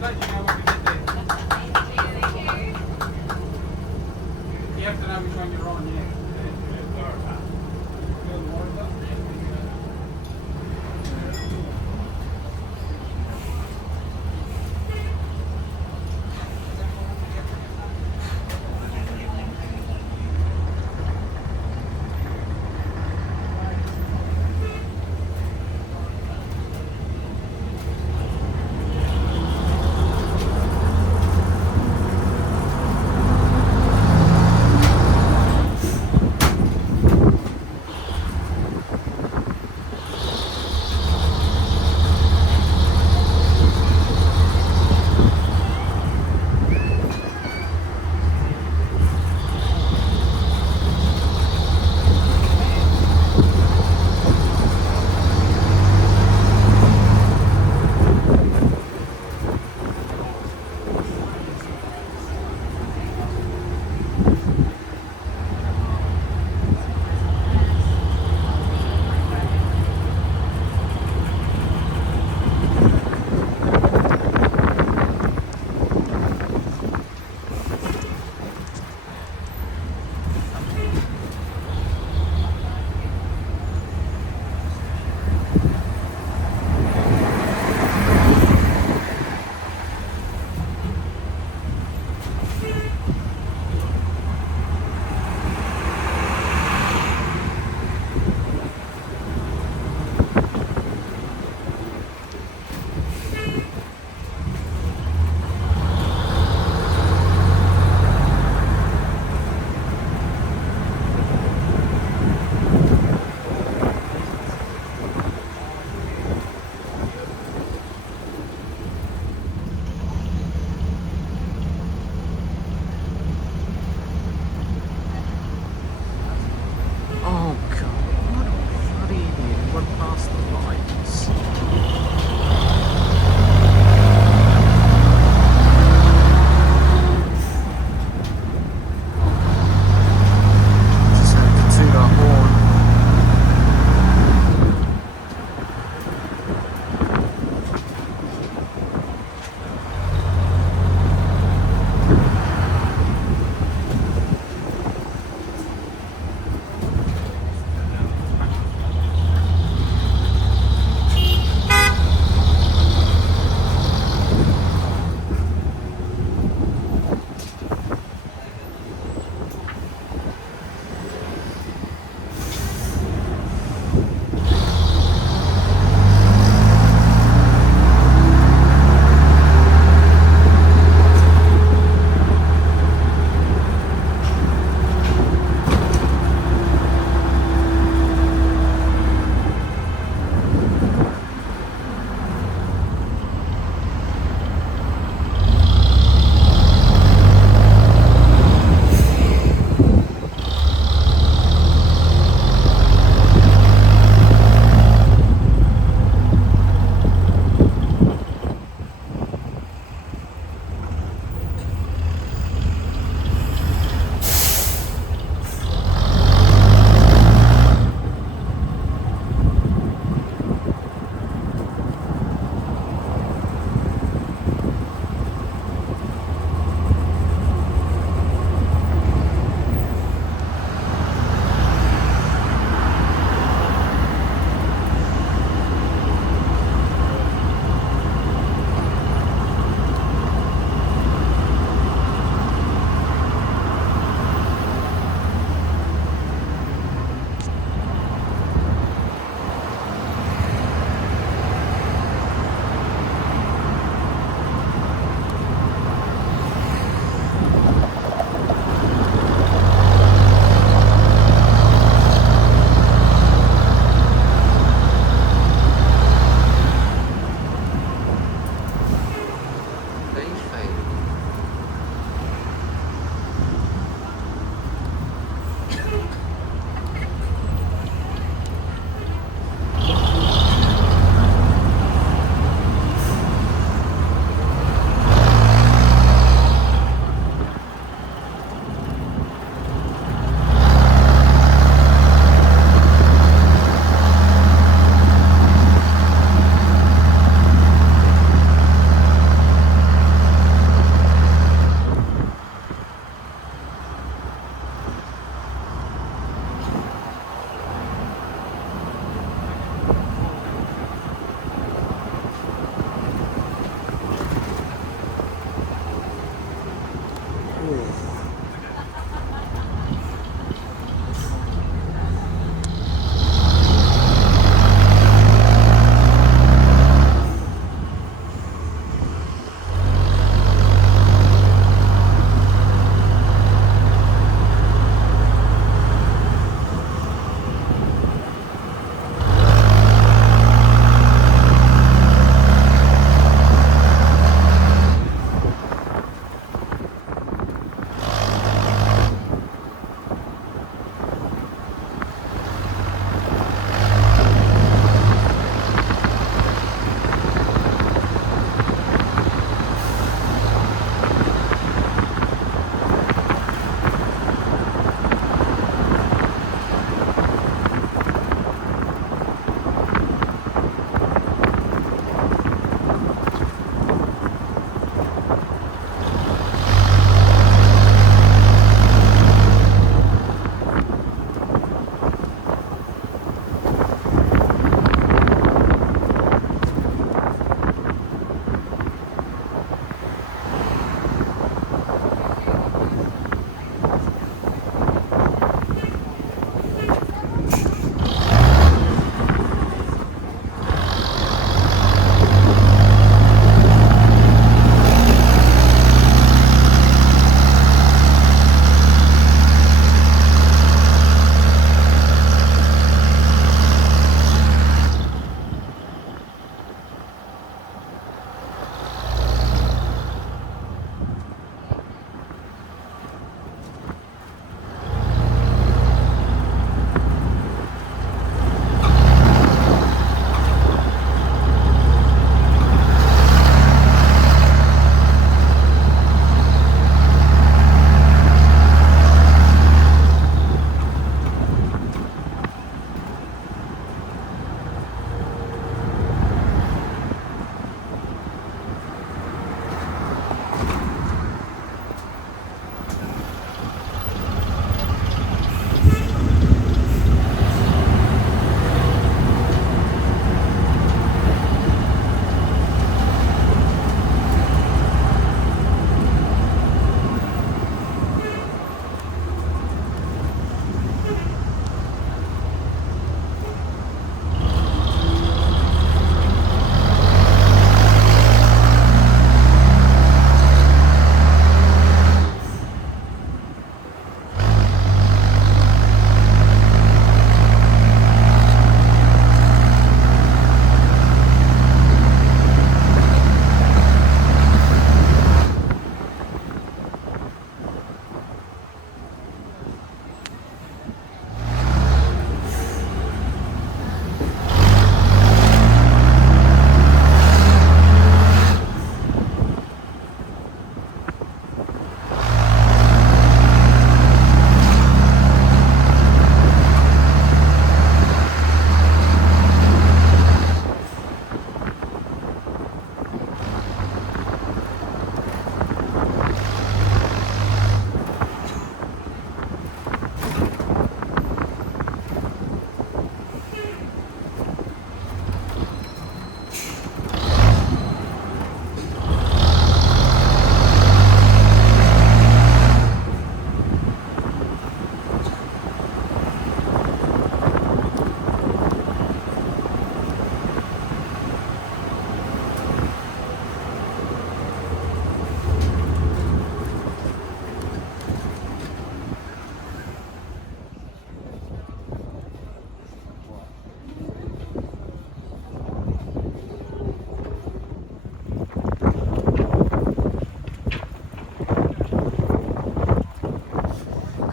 let you know when we get there. You have to know which one you're on, yeah.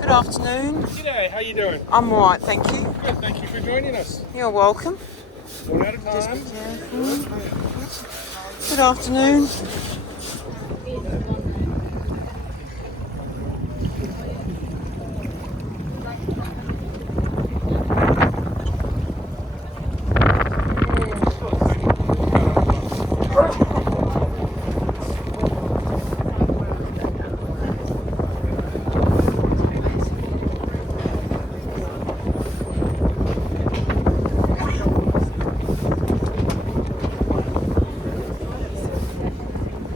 Good afternoon. G'day, how you doing? I'm alright, thank you. Good, thank you for joining us. You're welcome. One at a Just time. be careful. Good afternoon.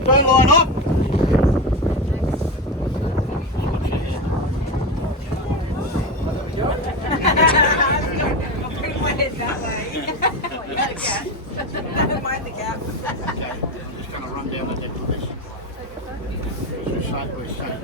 Don't line up. Mind the gap. Okay, I'm just going to run down the deck of this. So side by side.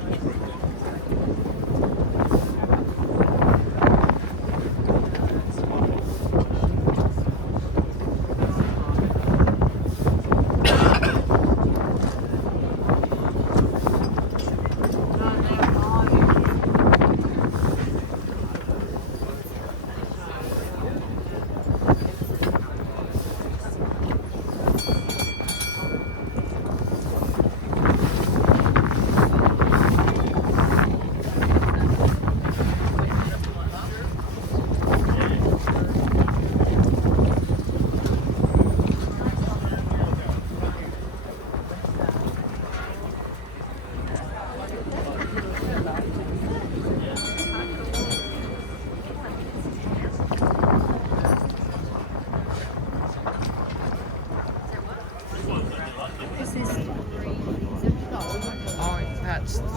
Oh,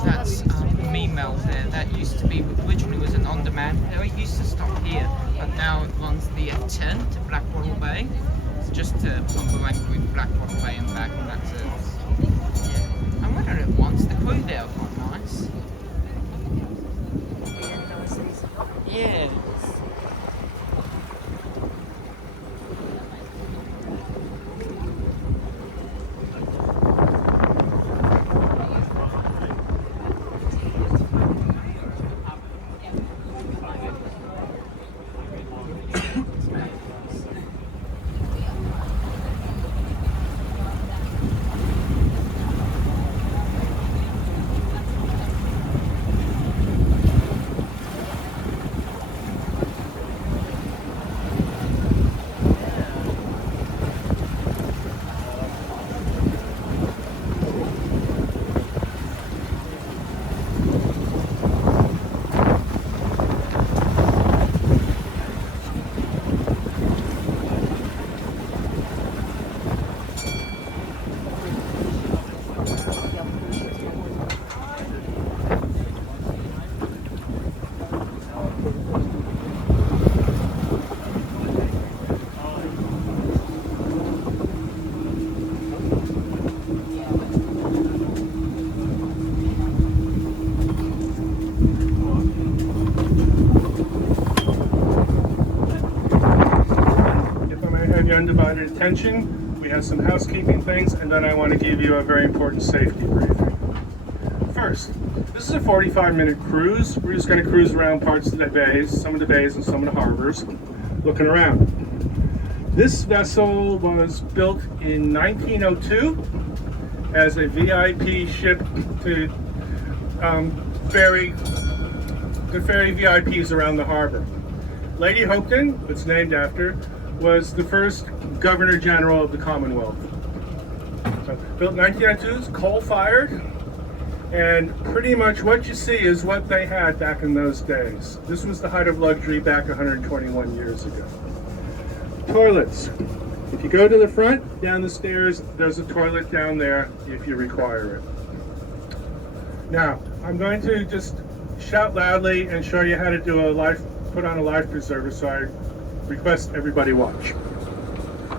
that's me Mel there. That used to be originally was an on-demand. It used to stop here, but now it runs the F10 to Blackwattle Bay. It's just to pump around between Blackwattle Bay and back, and that's it. Yeah. I went on it once. The crew there were quite nice. Yeah. Your undivided attention. We have some housekeeping things, and then I want to give you a very important safety briefing. First, this is a 45-minute cruise. We're just going to cruise around parts of the bays, some of the bays and some of the harbors, looking around. This vessel was built in 1902 as a VIP ship to ferry VIPs around the harbor. Lady Hopetoun, it's named after, was the first Governor General of the Commonwealth. So, built in 1902, it's coal-fired, and pretty much what you see is what they had back in those days. This was the height of luxury back 121 years ago. Toilets. If you go to the front, down the stairs, there's a toilet down there if you require it. Now, I'm going to just shout loudly and show you how to do put on a life preserver, so I request everybody watch.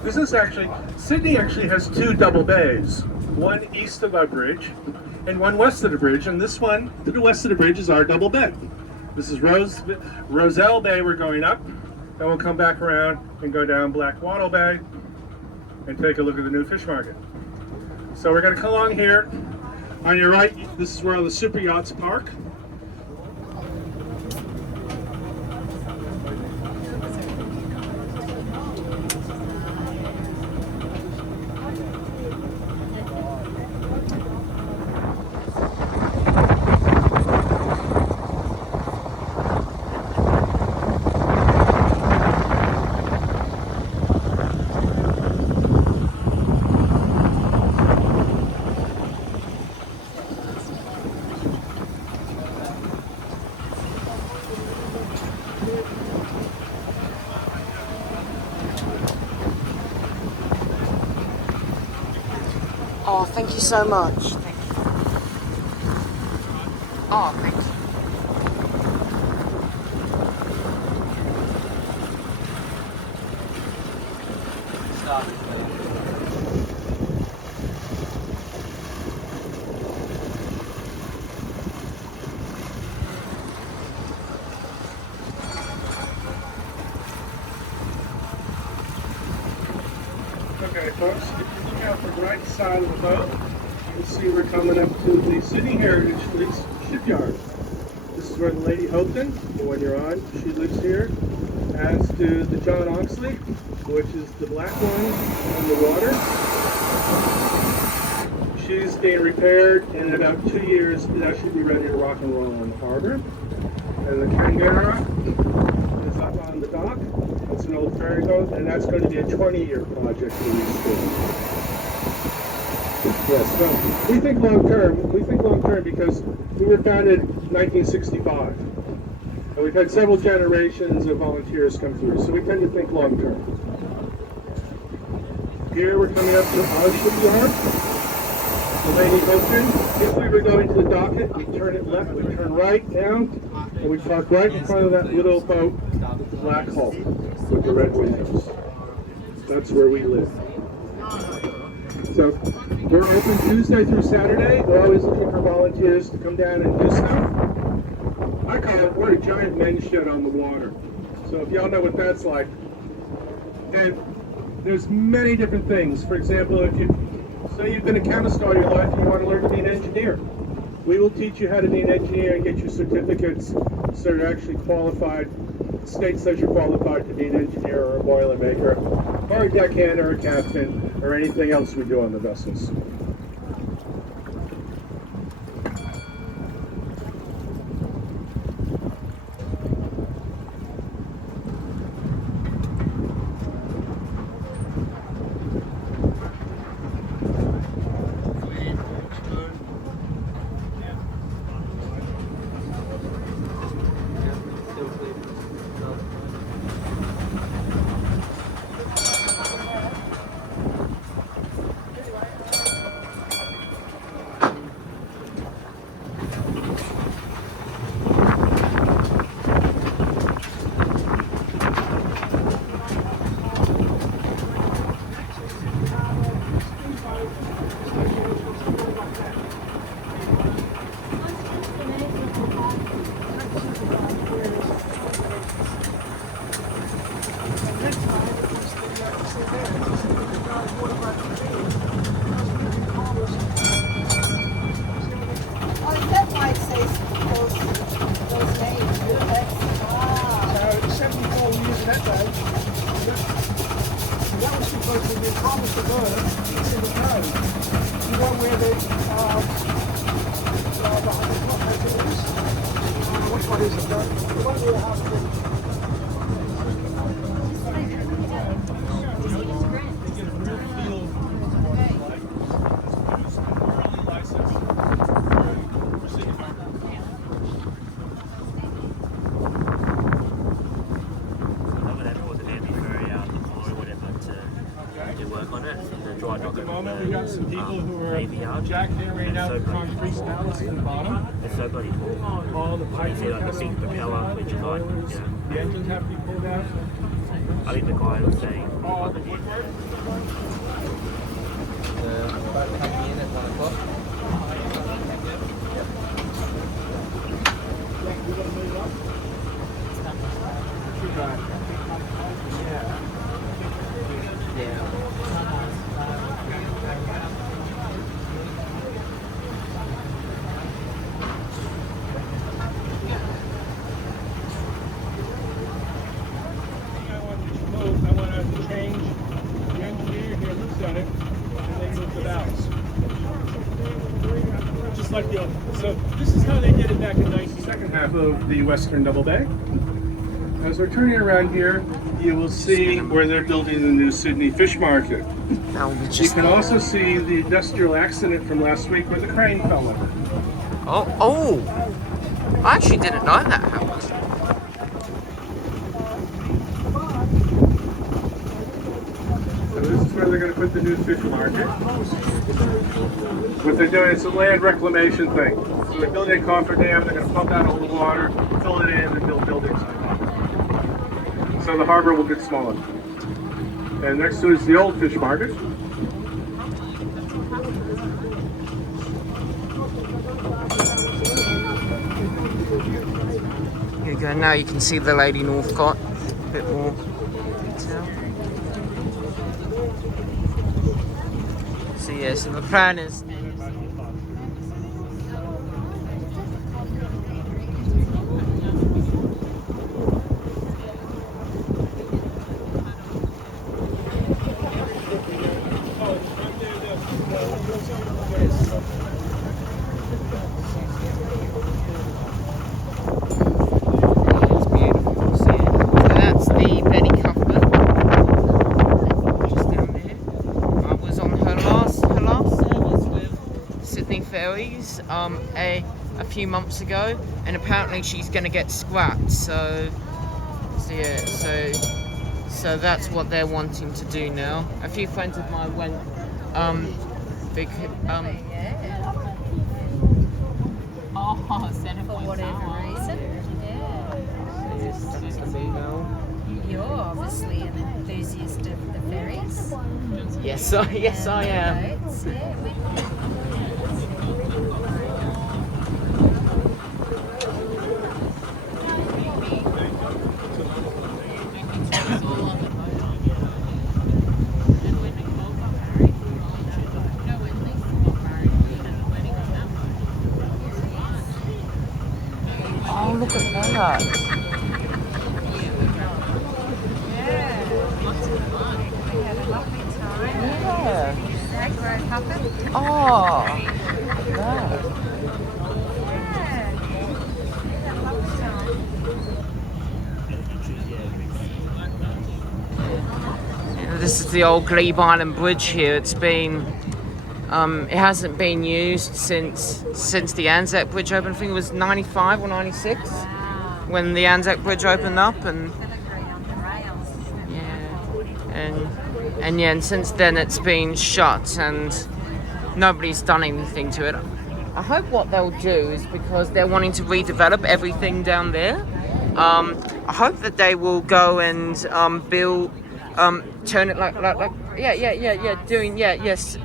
This is Sydney actually has two double bays, one east of our bridge and one west of the bridge, and this one to the west of the bridge is our double bay. This is Roselle Bay we're going up, then we'll come back around and go down Blackwattle Bay and take a look at the new fish market. So we're going to come along here. On your right, this is where all the super yachts park. Oh, thank you so much. Thank you. Oh, thank you. Okay, folks, if you look out the right side of the boat, you'll see we're coming up to the Sydney Heritage Fleet's shipyard. This is where the Lady Hopetoun, the one you're on, she lives here, as do the John Oxley, which is the black one on the water. She's being repaired, and in about 2 years, that should be ready to rock and roll on the harbor. And the Canberra is up on the dock. It's an old ferry boat, and that's going to be a 20-year project to restore. Yes, so we think long term. We think long term because we were founded in 1965, and we've had several generations of volunteers come through. So we tend to think long term. Here we're coming up to our shipyard. The Lady Hopetoun. If we were going to the docket, we turn it left, we turn right down, and we park right in front of that little boat, the black hull with the red windows. That's where we live. So we're open Tuesday through Saturday. We're always looking for volunteers to come down and do stuff. I call it, we're a giant men's shed on the water. So if y'all know what that's like, and there's many different things. For example, if you say you've been a chemist all your life and you want to learn to be an engineer, we will teach you how to be an engineer and get you certificates so you're actually qualified. The state says you're qualified to be an engineer or a boilermaker, or a deckhand or a captain, or anything else we do on the vessels. Oh, is that why it says those names? So 74 years of that day, that was because when they promised the bird, it's in the code. You know where the which one is it? The one where the house At the moment, we got some people who are jackhammering out the concrete pallets at the bottom. It's so bloody cool. All the pipes You see are like the coming big off the propeller, which is like, motors. you know, The engines have to be pulled out. I think the guy was saying, All the woodwork. Boat coming in at 1 o'clock. I want to change the engineer here looks at it and they move the valves. Just like the old. So this is how they did it back in the second half of the Western Double Bay. As we're turning around here, you will see where they're building the new Sydney Fish Market. Now we You just. can also see the industrial accident from last week where the crane fell over. Oh, I actually didn't know that happened. So this is where they're going to put the new fish market. What they're doing is a land reclamation thing. So they're building a cofferdam, they're going to pump out all the water, fill it in, and build buildings on top. So the harbor will get smaller. And next to it is the old fish market. Here you go, now you can see the Lady Northcott a bit more detail. So yeah, so the plan is a few months ago, and apparently she's going to get scrapped. So yeah, so that's what they're wanting to do now. A few friends of mine went For whatever reason. Yeah. You're obviously an enthusiast of the ferries. Yes, yes, I am. Boats, yeah. Oh, look at that. Yeah. Oh, that. This is the old Glebe Island Bridge here. It's been, it hasn't been used since the Anzac Bridge opened. I think it was 95 or 96 when the Anzac Bridge opened up, and and since then it's been shut and nobody's done anything to it. I hope what they'll do is, because they're wanting to redevelop everything down there, I hope that they will go and build. Turn it like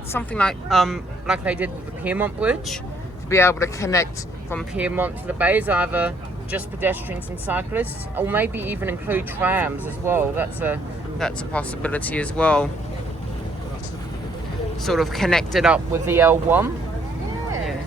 something like they did with the Piermont Bridge, to be able to connect from Piermont to the bays, either just pedestrians and cyclists, or maybe even include trams as well. That's a possibility as well. Sort of connected up with the L1. Yeah.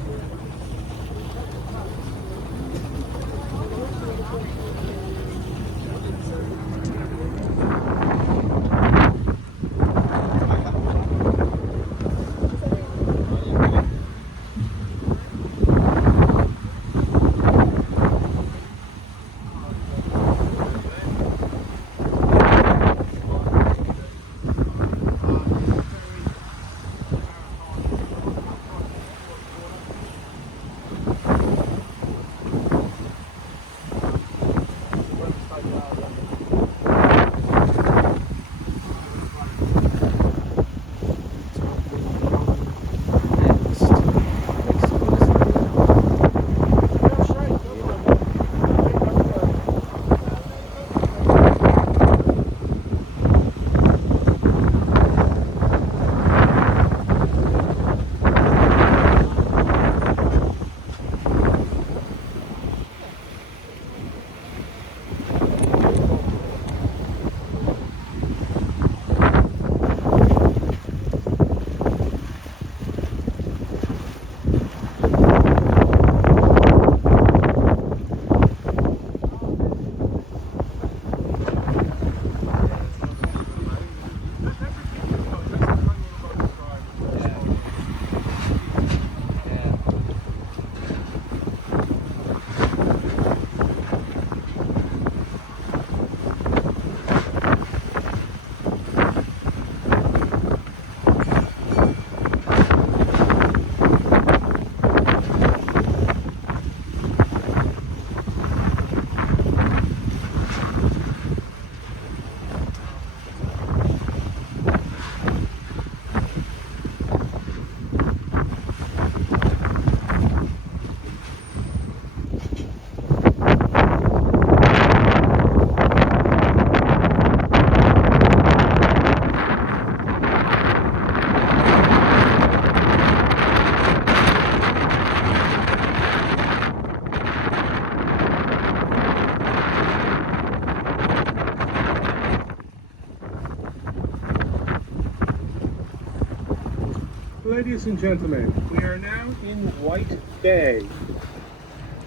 Ladies and gentlemen, we are now in White Bay,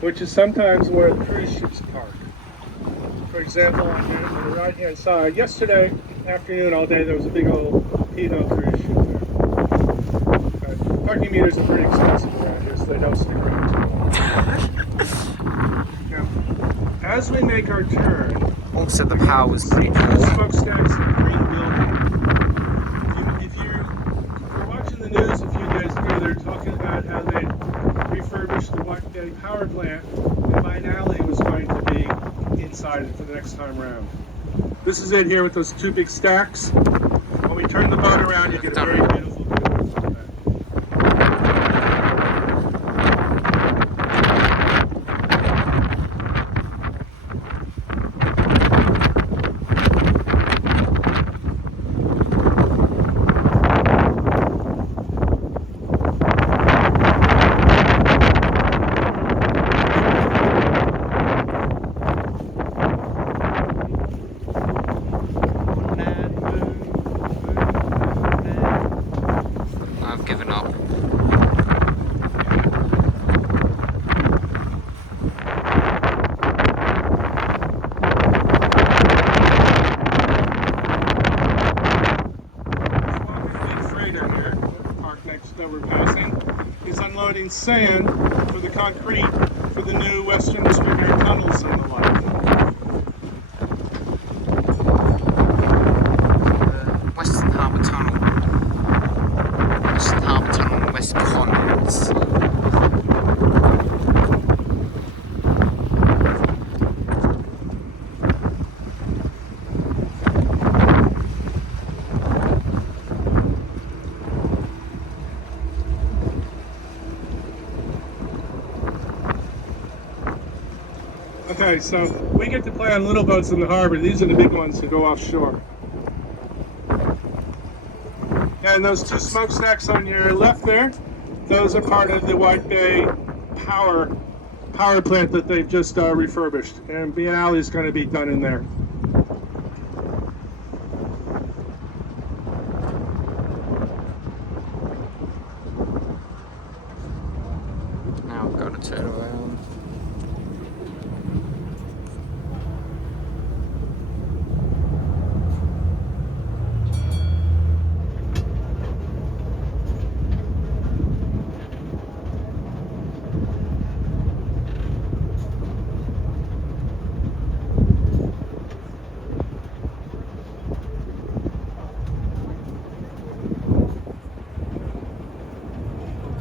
which is sometimes where the cruise ships park. For example, on the right-hand side, yesterday afternoon all day there was a big old Hopetoun cruise ship there. Parking meters are pretty expensive around here, so they don't stick around too long. Now, as we make our turn, Also, the power was pretty the poor. smokestacks in the green building. If you're watching the news a few days ago, they're talking about how they refurbished the White Bay power plant, and by an alley was going to be inside it for the next time around. This is it here with those two big stacks. When we turn the boat around, you get a very beautiful view. I've given up. Freighter here, parked next that we're passing, is unloading sand for the concrete for the new Western Distributor tunnels and the like. Western Harbour Tunnel. Western Harbour Tunnel, West Connors. Okay, so we get to play on little boats in the harbor. These are the big ones that go offshore. And those two smokestacks on your left there, those are part of the White Bay power plant that they've just refurbished. And Biennale is going to be done in there. Now I've got to turn around.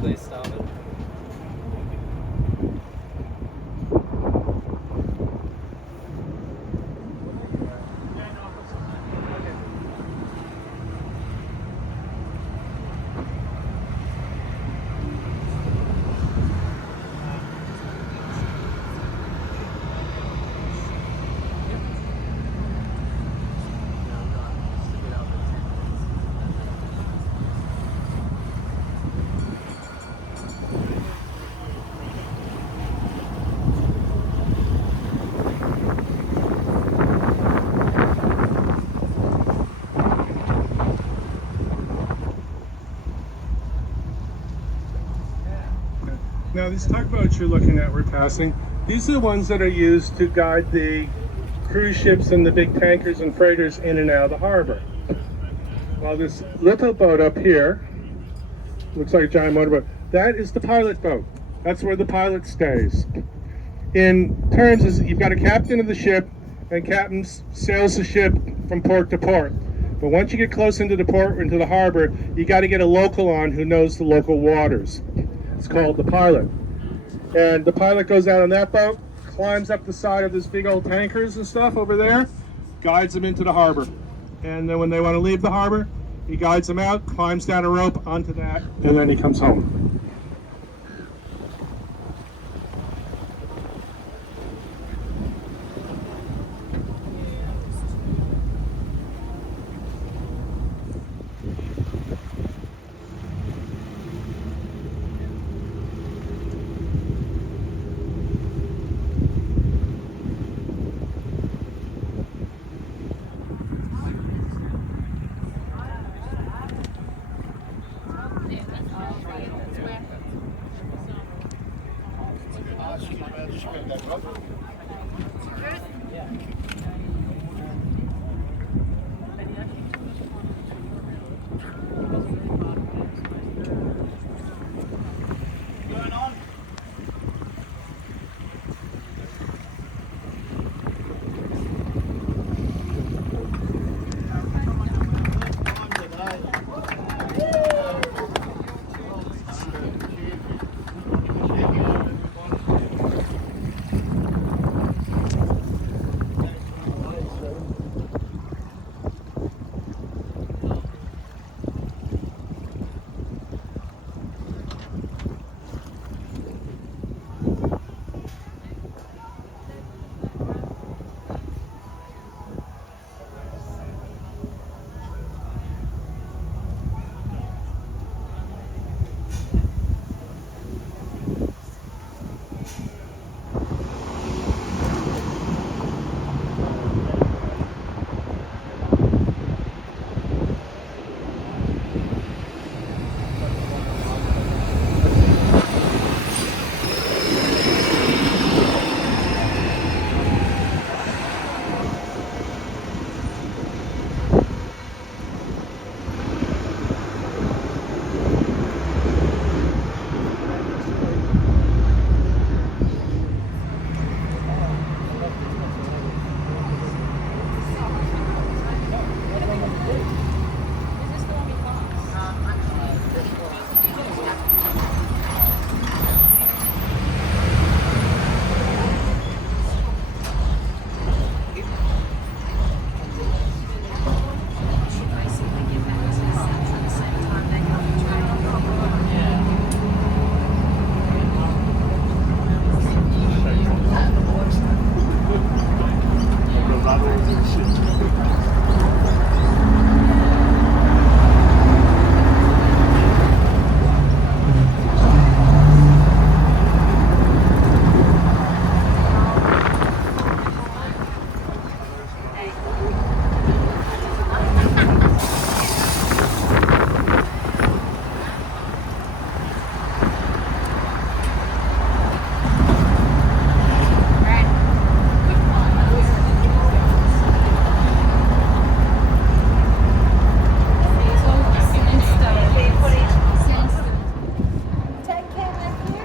They started. Now these tugboats you're looking at we're passing, these are the ones that are used to guide the cruise ships and the big tankers and freighters in and out of the harbor. While this little boat up here, looks like a giant motorboat, that is the pilot boat. That's where the pilot stays. In terms is you've got a captain of the ship, and captain sails the ship from port to port. But once you get close into the port, into the harbor, you got to get a local on who knows the local waters. It's called the pilot. And the pilot goes out on that boat, climbs up the side of this big old tankers and stuff over there, guides them into the harbor. And then when they want to leave the harbor, he guides them out, climbs down a rope onto that, and then he comes home. spend that rubber.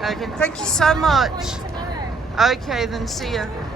Okay, thank you so much. Okay, then see ya.